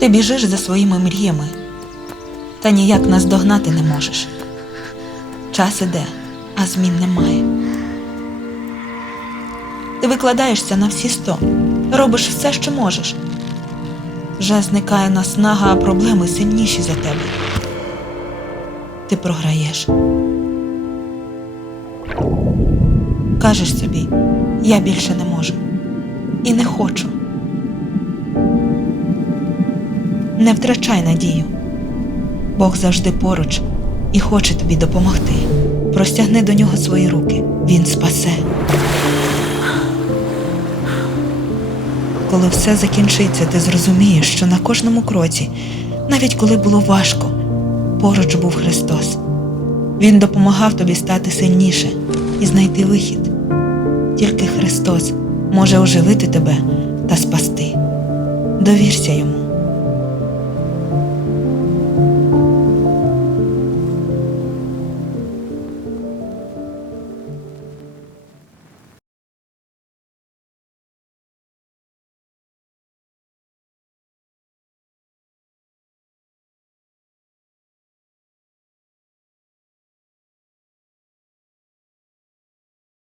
Ти біжиш за своїми мріями, та ніяк наздогнати не можеш. Час іде, а змін немає. Ти викладаєшся на всі сто, робиш все, що можеш. Вже зникає наснага, а проблеми сильніші за тебе. Ти програєш. Кажеш собі, я більше не можу і не хочу. Не втрачай надію. Бог завжди поруч і хоче тобі допомогти. Простягни до нього свої руки, він спасе. Коли все закінчиться, ти зрозумієш, що на кожному кроці, навіть коли було важко, поруч був Христос. Він допомагав тобі стати сильніше і знайти вихід. Тільки Христос може оживити тебе та спасти. Довірся йому.